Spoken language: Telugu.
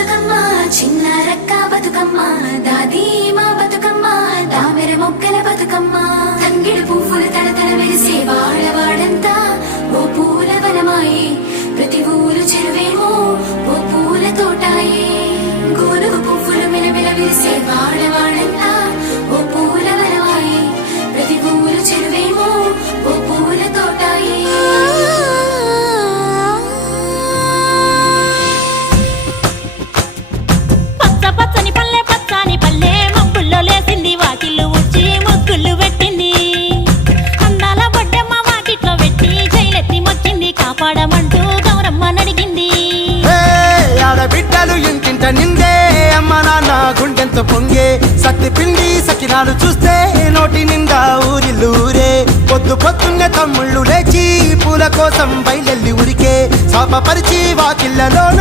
బతుకమ్మ చిన్న రక్క బతుకమ్మ దాది మా బతుకమ్మ దామెర మొక్కల బతుకమ్మ తంగిడు పువ్వులు తలతల మెరిసే వాడవాడంతా ఓ పూల వనమాయే ప్రతి ఊరు చెరువేమో ఓ పూల తోటాయే గోరుగు పువ్వులు మిలమిల విరిసే వాడవాడంతా ఓ పూల వనమాయే ప్రతి ఊరు చెరువేమో ఓ పూల తోటాయే పచ్చని పల్లె పచ్చని పల్లె మబ్బుల్లో లేసింది వాకిళ్ళు ఊడ్చి ముగ్గులు పెట్టింది అందాల బొడ్డమ్మ వాకిట్లో పెట్టి జైలెత్తి మొక్కింది కాపాడమంటూ గౌరమ్మ నడిగింది ఆడబిడ్డలు ఇంటింట నిందే అమ్మ నాన్న గుండెంతో పొంగే సత్తి పిండి సకినాలు చూస్తే నోటి నిండా ఊరిల్లూరే పొద్దున్నే తమ్ముళ్ళు లేచి పూల కోసం బయలెల్లి ఉరికే శాపపరిచి వాకిళ్ళలోన